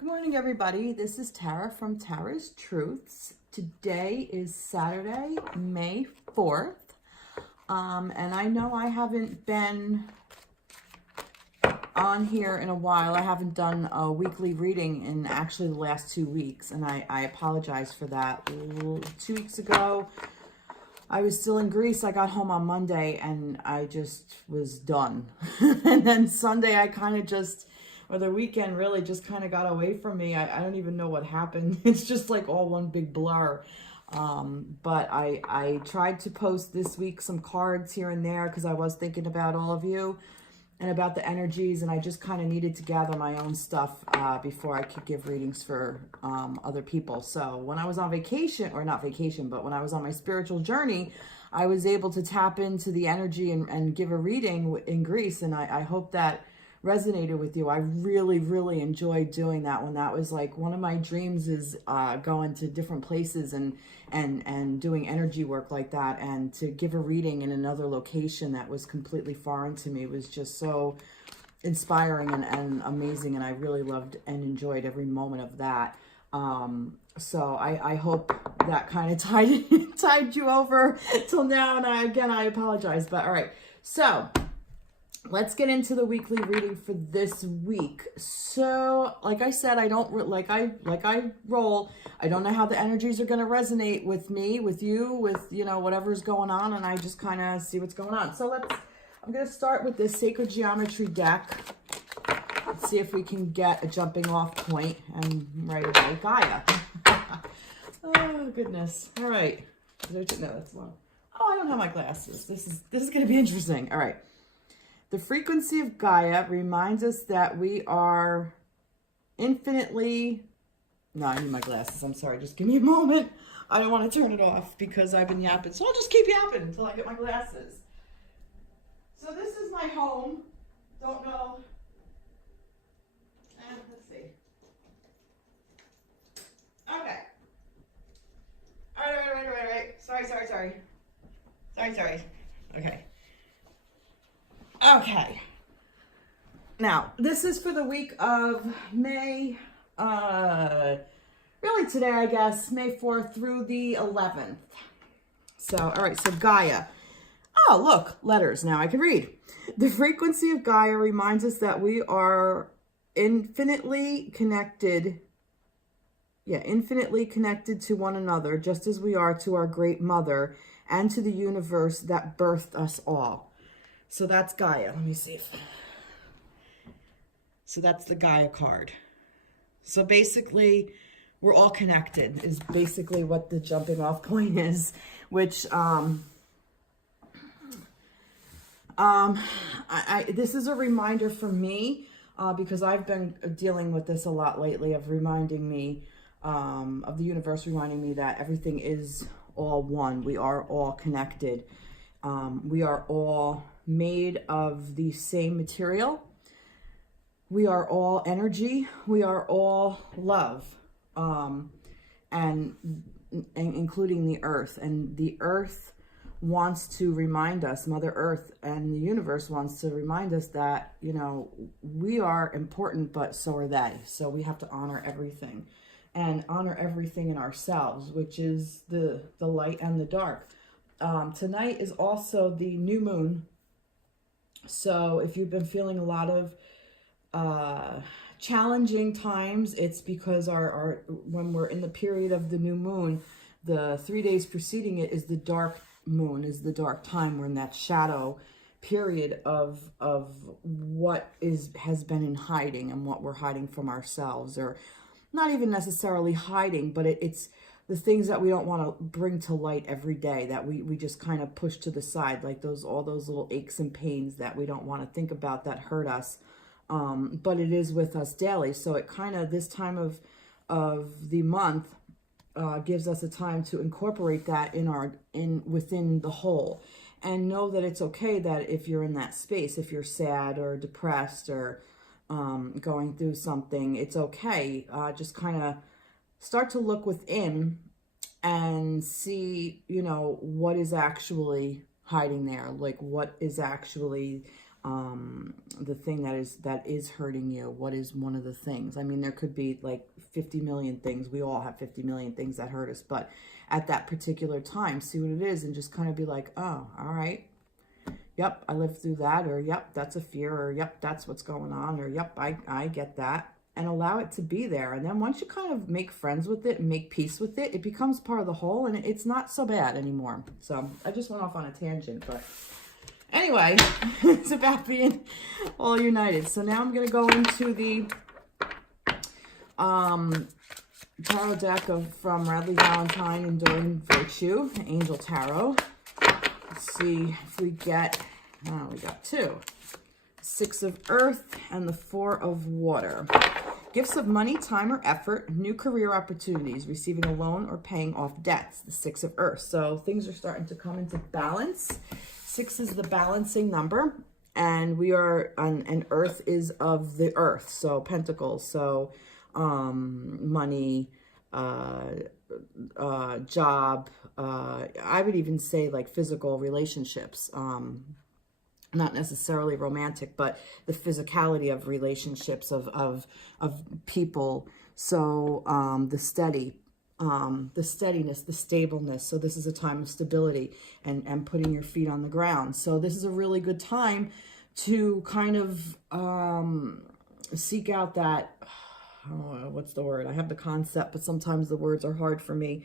Good morning, everybody. This is Tara from Tara's Truths. Today is Saturday, May 4th. And I know I haven't been on here in a while. I haven't done a weekly reading in actually the last 2 weeks, and I apologize for that. 2 weeks ago, I was still in Greece. I got home on Monday, and I just was done. And then Sunday, I kind of just... or the weekend really just kind of got away from me. I don't even know what happened. It's just like all one big blur. But I tried to post this week some cards here and there because I was thinking about all of you and about the energies, and I just kind of needed to gather my own stuff before I could give readings for other people. So when I was on vacation, or not vacation, but when I was on my spiritual journey, I was able to tap into the energy and give a reading in Greece, and I hope that resonated with you. I really enjoyed doing that one. That was like one of my dreams, is going to different places and doing energy work like that, and to give a reading in another location that was completely foreign to me was just so inspiring and amazing, and I really loved and enjoyed every moment of that. So I hope that kind of tied you over till now, and I apologize, but all right. So let's get into the weekly reading for this week. So, like I said, I don't like I roll. I don't know how the energies are going to resonate with me, with you, with, you know, whatever's going on, and I just kind of see what's going on. So I'm going to start with this Sacred Geometry deck. Let's see if we can get a jumping off point, and right away, Gaia. Oh, goodness. All right. No, that's long. Oh, I don't have my glasses. This is going to be interesting. All right. The frequency of Gaia reminds us that we are infinitely... No, I need my glasses. I'm sorry. Just give me a moment. I don't want to turn it off because I've been yapping. So I'll just keep yapping until I get my glasses. So this is my home. Don't know. Let's see. Okay. All right. Sorry. Okay. Okay. Now, this is for the week of May, really today, I guess, May 4th through the 11th. So, all right, so Gaia. Oh, look, letters. Now I can read. The frequency of Gaia reminds us that we are infinitely connected to one another, just as we are to our great mother and to the universe that birthed us all. So that's Gaia. Let me see if... So that's the Gaia card. So basically, we're all connected, is basically what the jumping off point is, which, this is a reminder for me, because I've been dealing with this a lot lately, of reminding me, of the universe reminding me that everything is all one. We are all connected. We are all made of the same material. We are all energy. We are all love, and including the earth. And the earth wants to remind us, Mother Earth and the universe wants to remind us that, you know, we are important, but so are they. So we have to honor everything, and honor everything in ourselves, which is the light and the dark. Tonight is also the new moon. So if you've been feeling a lot of challenging times, it's because our when we're in the period of the new moon, the 3 days preceding it is the dark moon, is the dark time. We're in that shadow period of what has been in hiding, and what we're hiding from ourselves, or not even necessarily hiding, but it's the things that we don't want to bring to light every day, that we just kind of push to the side, like all those little aches and pains that we don't want to think about, that hurt us. But it is with us daily. So it kind of, this time of the month gives us a time to incorporate that within the whole, and know that it's okay that if you're in that space, if you're sad or depressed or going through something, it's okay. Just kind of start to look within and see, you know, what is actually hiding there. Like, what is actually the thing that is hurting you. What is one of the things? I mean, there could be like 50 million things. We all have 50 million things that hurt us, but at that particular time, see what it is and just kind of be like, oh, all right. Yep, I lived through that, or yep, that's a fear, or yep, that's what's going on, or yep, I get that, and allow it to be there. And then once you kind of make friends with it and make peace with it, it becomes part of the whole, and it's not so bad anymore. So I just went off on a tangent, but anyway, it's about being all united. So now I'm going to go into the tarot deck from Radleigh Valentine and Doreen Virtue, Angel Tarot. Let's see if we get, we got two. Six of Earth and the Four of Water. Gifts of money, time, or effort, new career opportunities, receiving a loan or paying off debts, the Six of Earth. So things are starting to come into balance. Six is the balancing number, and we are, and Earth is of the Earth, so Pentacles, so money, job, I would even say like physical relationships, not necessarily romantic, but the physicality of relationships, of people. So the steadiness, the stableness. So this is a time of stability and putting your feet on the ground. So this is a really good time to kind of seek out that, what's the word? I have the concept, but sometimes the words are hard for me.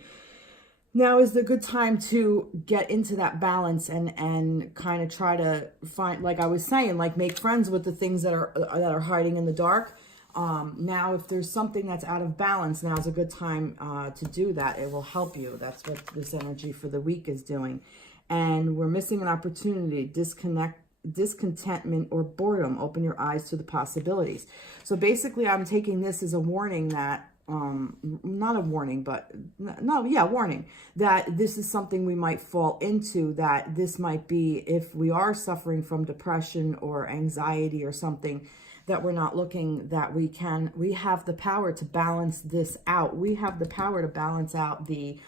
Now is the good time to get into that balance and kind of try to find, like I was saying, like make friends with the things that are hiding in the dark. Now, if there's something that's out of balance, now is a good time to do that. It will help you. That's what this energy for the week is doing. And we're missing an opportunity, discontentment, or boredom. Open your eyes to the possibilities. So basically, I'm taking this as a warning that, not a warning, but warning that this is something we might fall into, that this might be, if we are suffering from depression or anxiety or something, that we're not looking, that we have the power to balance this out. We have the power to balance out the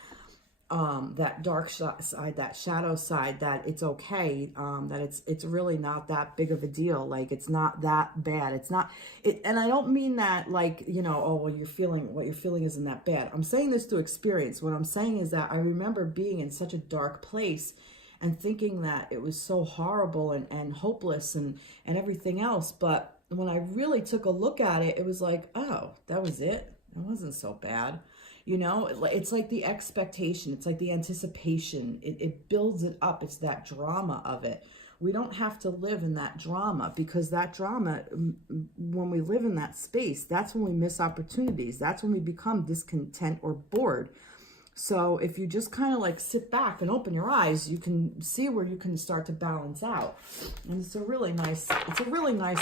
that dark side, that shadow side, that it's okay, that it's really not that big of a deal. Like, it's not that bad. It's not it, and I don't mean that like, oh, well, what you're feeling isn't that bad. I'm saying this to experience. What I'm saying is that I remember being in such a dark place and thinking that it was so horrible and hopeless and everything else. But when I really took a look at it, it was like, oh, that was it. It wasn't so bad. It's like the expectation. It's like the anticipation. It builds it up. It's that drama of it. We don't have to live in that drama, because that drama, when we live in that space, that's when we miss opportunities. That's when we become discontent or bored. So if you just kind of like sit back and open your eyes, you can see where you can start to balance out. And it's a really nice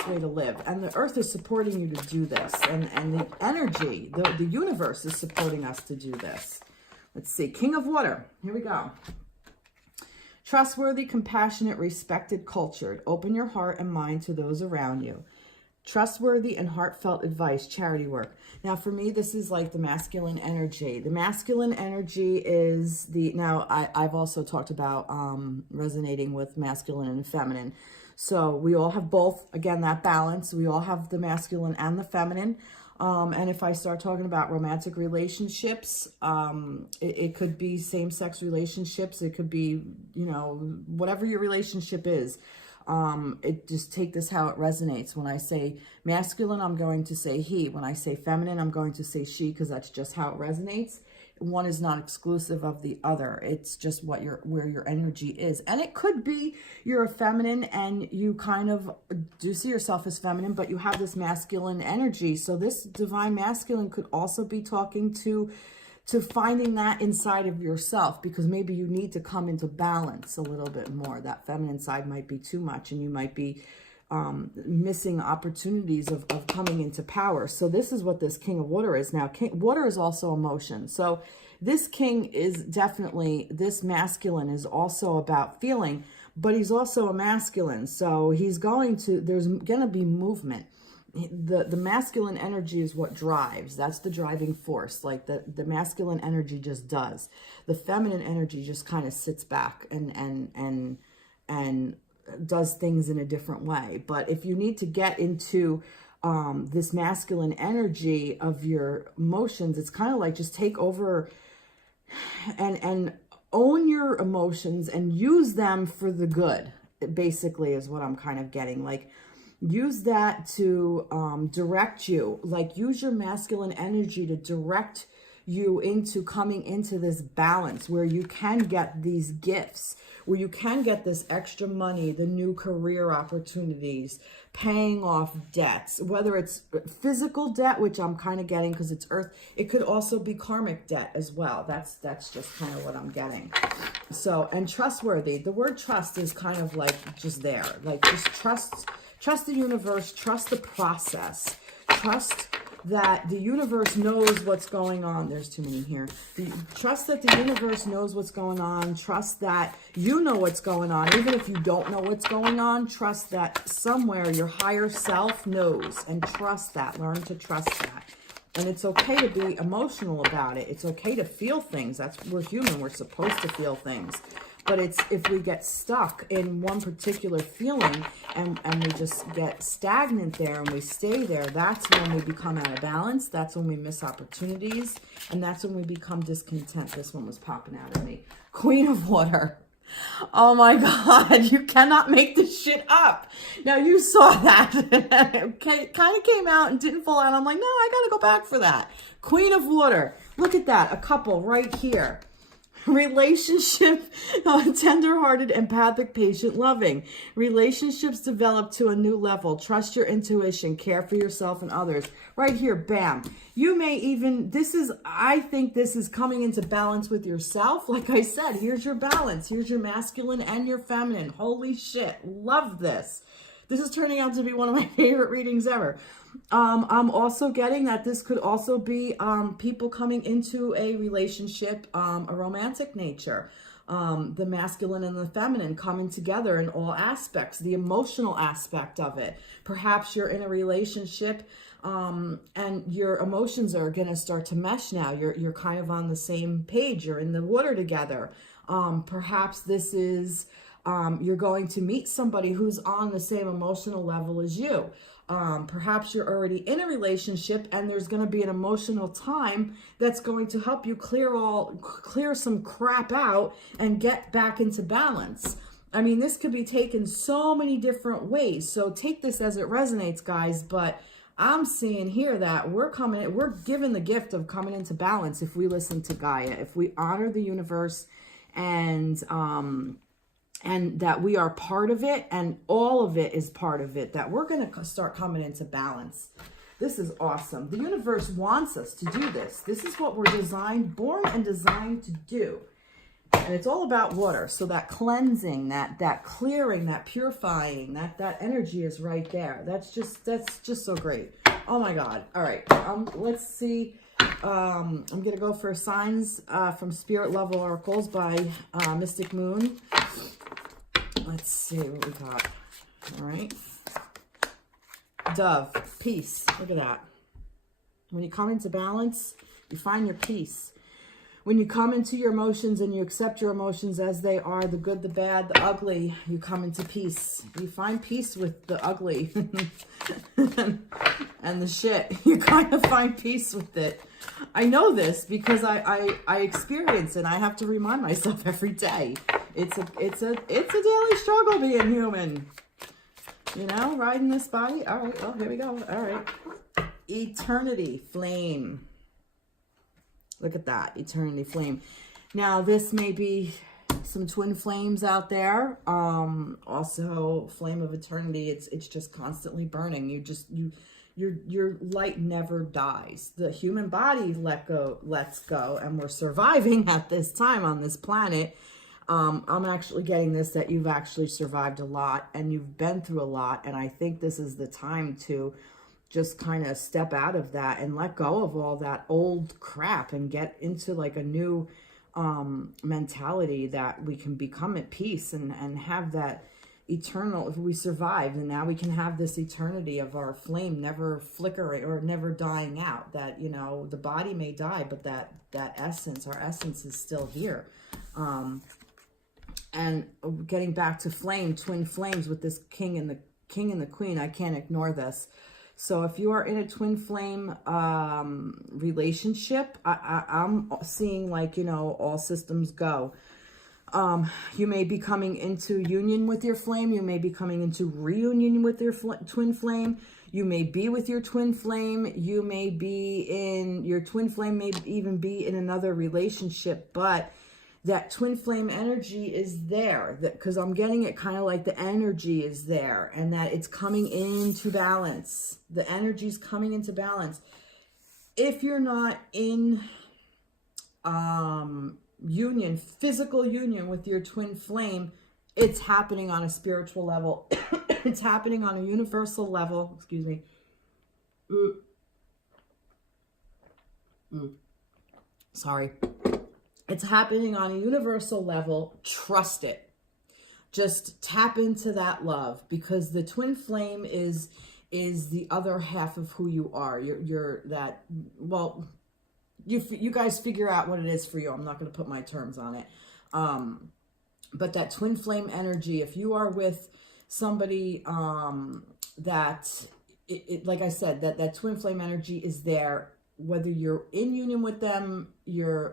way to live. And the earth is supporting you to do this. And the energy, the universe is supporting us to do this. Let's see. King of Water. Here we go. Trustworthy, compassionate, respected, cultured. Open your heart and mind to those around you. Trustworthy and heartfelt advice, charity work. Now, for me, this is like the masculine energy. The masculine energy is I've also talked about resonating with masculine and feminine. So we all have both, again, that balance. We all have the masculine and the feminine. And if I start talking about romantic relationships, it could be same-sex relationships. It could be, whatever your relationship is. Just take this how it resonates. When I say masculine, I'm going to say he. When I say feminine, I'm going to say she, because that's just how it resonates. One is not exclusive of the other. It's just where your energy is. And it could be you're a feminine and you kind of do see yourself as feminine, but you have this masculine energy. So this divine masculine could also be talking to finding that inside of yourself, because maybe you need to come into balance a little bit more. That feminine side might be too much, and you might be missing opportunities of coming into power. So this is what this King of Water is. Now, water is also emotion. So this king is definitely, this masculine is also about feeling, but he's also a masculine. So there's going to be movement. The masculine energy is what drives. That's the driving force. Like the masculine energy just does. The feminine energy just kind of sits back and does things in a different way. But if you need to get into this masculine energy of your emotions, it's kind of like just take over and own your emotions and use them for the good, basically, is what I'm kind of getting. Like, use that to direct you. Like, use your masculine energy to direct you into coming into this balance where you can get these gifts, where you can get this extra money, the new career opportunities, paying off debts, whether it's physical debt, which I'm kind of getting because it's earth. It could also be karmic debt as well. That's just kind of what I'm getting. So, and trustworthy. The word trust is kind of like just there. Like, just trust the universe, trust the process, trust that the universe knows what's going on. There's too many here. Trust that the universe knows what's going on. Trust that you know what's going on. Even if you don't know what's going on, trust that somewhere your higher self knows, and trust that. Learn to trust that. And it's okay to be emotional about it. It's okay to feel things. We're human. We're supposed to feel things. But it's if we get stuck in one particular feeling and we just get stagnant there and we stay there, that's when we become out of balance. That's when we miss opportunities. And that's when we become discontent. This one was popping out at me. Queen of Water. Oh my God, you cannot make this shit up. Now, you saw that. It kind of came out and didn't fall out. I'm like, no, I got to go back for that. Queen of Water. Look at that. A couple right here. Relationship, tender-hearted, empathic, patient, loving. Relationships develop to a new level. Trust your intuition. Care for yourself and others. Right here, bam. You may even, I think this is coming into balance with yourself. Like I said, here's your balance. Here's your masculine and your feminine. Holy shit. Love this. This is turning out to be one of my favorite readings ever. I'm also getting that this could also be people coming into a relationship, a romantic nature, the masculine and the feminine coming together in all aspects, the emotional aspect of it. Perhaps you're in a relationship and your emotions are going to start to mesh now. You're kind of on the same page. You're in the water together. Perhaps this is you're going to meet somebody who's on the same emotional level as you. Perhaps you're already in a relationship and there's going to be an emotional time that's going to help you clear some crap out and get back into balance. I mean, this could be taken so many different ways. So take this as it resonates, guys. But I'm seeing here that we're given the gift of coming into balance if we listen to Gaia, if we honor the universe and that we are part of it, and all of it is part of it, that we're going to start coming into balance. This is awesome. The universe wants us to do this. This is what we're born and designed to do. And it's all about water. So that cleansing, that clearing, that purifying, that energy is right there. That's just so great. Oh my God. All right. Let's see. I'm going to go for signs from Spirit Level Oracles by Mystic Moon. Let's see what we got. All right. Dove, peace. Look at that. When you come into balance, you find your peace. When you come into your emotions and you accept your emotions as they are, the good, the bad, the ugly, you come into peace. You find peace with the ugly and the shit. You kind of find peace with it. I know this because I experience it. I have to remind myself every day. It's a daily struggle being human. You know, riding this body. All right, well, here we go. All right. Eternity flame. Look at that, eternity flame. Now, this may be some twin flames out there. Also, flame of eternity. It's just constantly burning. Your light never dies. The human body lets go, and we're surviving at this time on this planet. I'm actually getting this, that you've actually survived a lot and you've been through a lot. And I think this is the time to just kind of step out of that and let go of all that old crap and get into like a new mentality that we can become at peace and have that eternal. If we survived, and now we can have this eternity of our flame never flickering or never dying out. That, you know, the body may die, but that essence, our essence is still here. And getting back to flame, twin flames with this king and the queen, I can't ignore this. So if you are in a twin flame relationship, I'm seeing like, you know, all systems go. You may be coming into union with your flame. You may be coming into reunion with your twin flame. You may be with your twin flame. You may be in, your twin flame may even be in another relationship, but that twin flame energy is there, because I'm getting it kind of like the energy is there, and that it's coming into balance. The energy's coming into balance. If you're not in union, physical union with your twin flame, it's happening on a spiritual level. It's happening on a universal level. Excuse me. Sorry. It's happening on a universal level. Trust it. Just tap into that love, because the twin flame is the other half of who you are. You're that, well, you guys figure out what it is for you. I'm not going to put my terms on it. But that twin flame energy, if you are with somebody that, like I said, that twin flame energy is there, whether you're in union with them,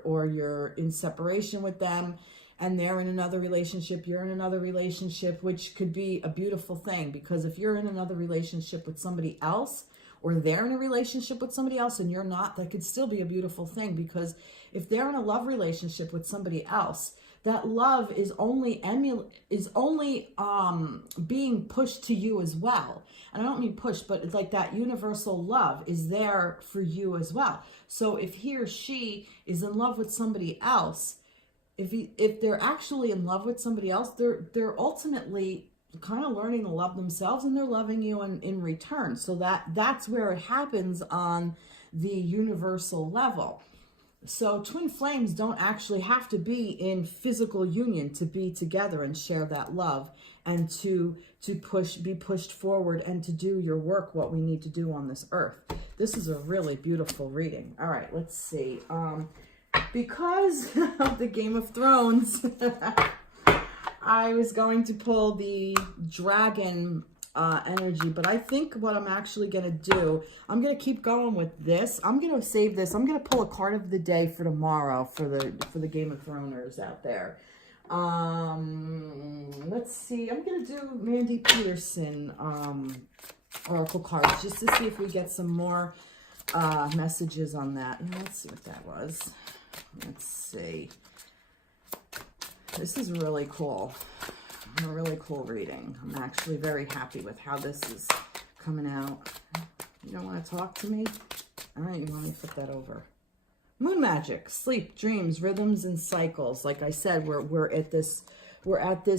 or you're in separation with them, and they're in another relationship, you're in another relationship, which could be a beautiful thing, because if you're in another relationship with somebody else, or they're in a relationship with somebody else and you're not, that could still be a beautiful thing, because if they're in a love relationship with somebody else, that love is only being pushed to you as well. And I don't mean push, but it's like that universal love is there for you as well. So if he or she is in love with somebody else, if they're actually in love with somebody else, they're ultimately kind of learning to love themselves, and they're loving you in return. So that's where it happens on the universal level. So twin flames don't actually have to be in physical union to be together and share that love, and to be pushed forward, and to do your work, what we need to do on this earth. This is a really beautiful reading. All right, let's see. Because of the Game of Thrones, I was going to pull the dragon energy, but I think what I'm actually going to do, I'm going to keep going with this. I'm going to save this. I'm going to pull a card of the day for tomorrow for the Game of Throners out there. Let's see. I'm going to do Mandy Peterson oracle cards, just to see if we get some more messages on that. Let's see what that was. Let's see. This is really cool. A really cool reading. I'm actually very happy with how this is coming out. You don't want to talk to me? All right, you want me to flip that over. Moon magic, sleep, dreams, rhythms, and cycles. Like I said, we're at this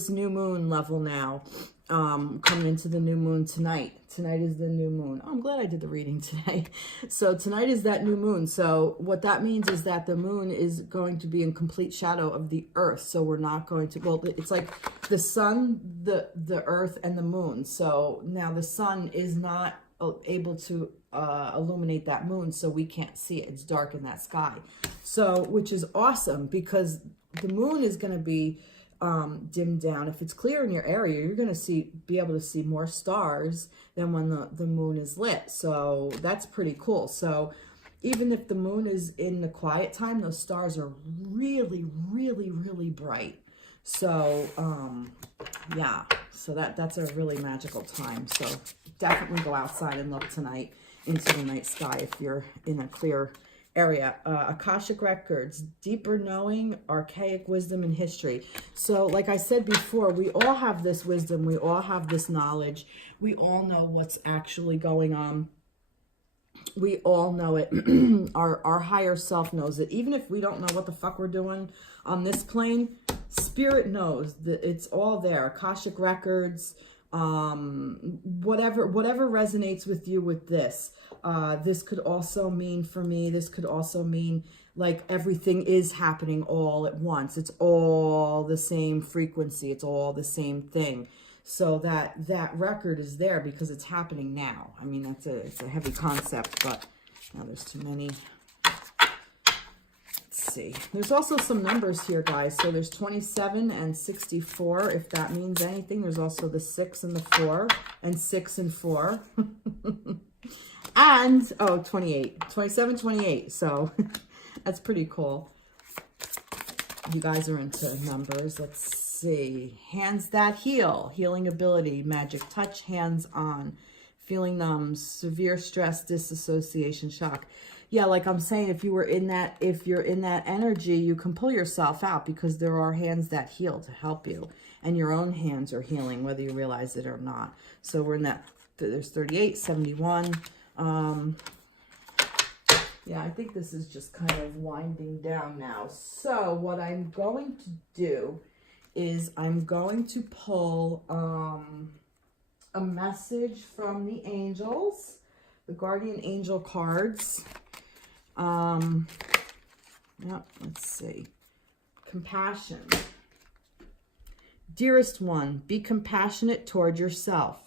new moon level now. Coming into the new moon tonight. Tonight is the new moon. Oh, I'm glad I did the reading today. So tonight is that new moon. So what that means is that the moon is going to be in complete shadow of the earth. So we're not going to, well, it's like the sun, the earth, and the moon. So now the sun is not able to illuminate that moon, so we can't see it. It's dark in that sky. So, which is awesome, because the moon is going to be dimmed down. If it's clear in your area, you're going to be able to see more stars than when the moon is lit. So that's pretty cool. So even if the moon is in the quiet time, those stars are really, really, really bright. So yeah, so that's a really magical time. So definitely go outside and look tonight into the night sky if you're in a clear area. Akashic records, deeper knowing, archaic wisdom, and history. So like I said before, we all have this wisdom, we all have this knowledge, we all know what's actually going on, we all know it. Our higher self knows it. Even if we don't know what the fuck we're doing on this plane, spirit knows that it's all there. Akashic records, whatever resonates with you with this. This could also mean, for me, this could also mean like everything is happening all at once. It's all the same frequency. It's all the same thing. So that record is there because it's happening now. I mean, it's a heavy concept, but now there's too many. Let's see. There's also some numbers here, guys. So there's 27 and 64, if that means anything. There's also the 6 and the 4, and 6 and 4. And, oh, 28. 27, 28. So that's pretty cool. You guys are into numbers. Let's see. Hands that heal. Healing ability. Magic touch. Hands on. Feeling numb. Severe stress. Disassociation. Shock. Yeah, like I'm saying, if you're in that energy, you can pull yourself out, because there are hands that heal to help you. And your own hands are healing, whether you realize it or not. So we're in that, there's 38, 71. Yeah, I think this is just kind of winding down now. So what I'm going to do is I'm going to pull a message from the angels, the guardian angel cards. Let's see. Compassion. Dearest one, be compassionate toward yourself.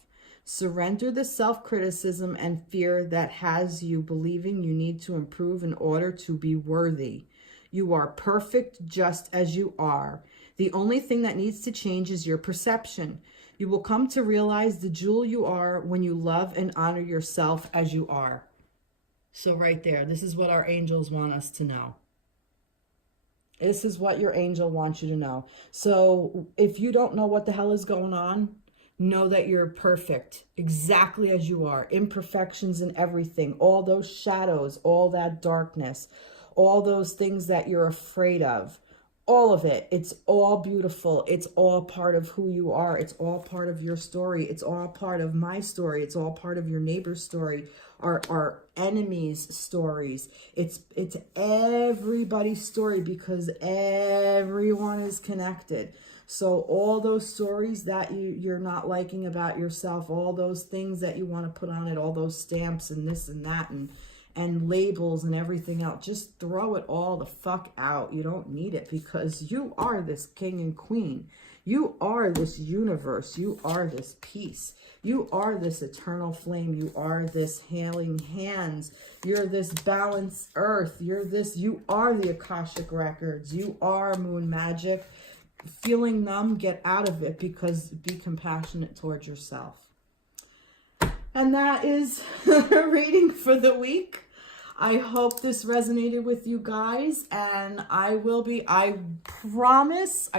Surrender the self-criticism and fear that has you believing you need to improve in order to be worthy. You are perfect just as you are. The only thing that needs to change is your perception. You will come to realize the jewel you are when you love and honor yourself as you are. So right there, this is what our angels want us to know. This is what your angel wants you to know. So if you don't know what the hell is going on, know that you're perfect, exactly as you are. Imperfections in everything, all those shadows, all that darkness, all those things that you're afraid of, all of it. It's all beautiful. It's all part of who you are. It's all part of your story. It's all part of my story. It's all part of your neighbor's story, our enemies' stories. It's everybody's story, because everyone is connected. So all those stories that you're not liking about yourself, all those things that you want to put on it, all those stamps and this and that and labels and everything else, just throw it all the fuck out. You don't need it, because you are this king and queen. You are this universe. You are this peace. You are this eternal flame. You are this healing hands. You're this balanced earth. You are the Akashic records. You are moon magic. Feeling numb, get out of it, because be compassionate towards yourself. And that is reading for the week. I hope this resonated with you guys, and I promise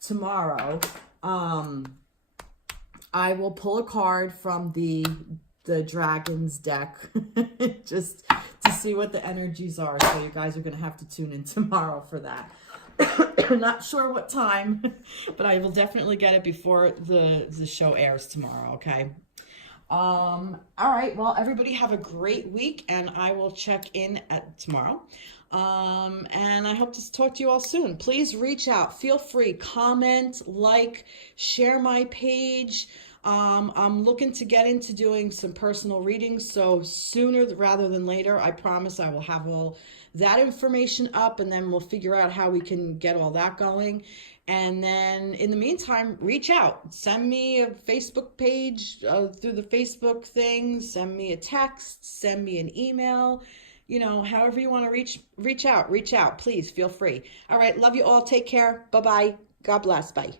tomorrow I will pull a card from the Dragons deck just to see what the energies are. So you guys are going to have to tune in tomorrow for that. Not sure what time, but I will definitely get it before the show airs tomorrow, okay? All right, well, everybody have a great week, and I will check in tomorrow. And I hope to talk to you all soon. Please reach out. Feel free. Comment, like, share my page. I'm looking to get into doing some personal readings, so sooner rather than later, I promise I will have all that information up, and then we'll figure out how we can get all that going. And then in the meantime, reach out. Send me a Facebook page through the Facebook thing. Send me a text. Send me an email. You know, however you want to reach out. Please feel free. All right. Love you all. Take care. Bye-bye. God bless. Bye.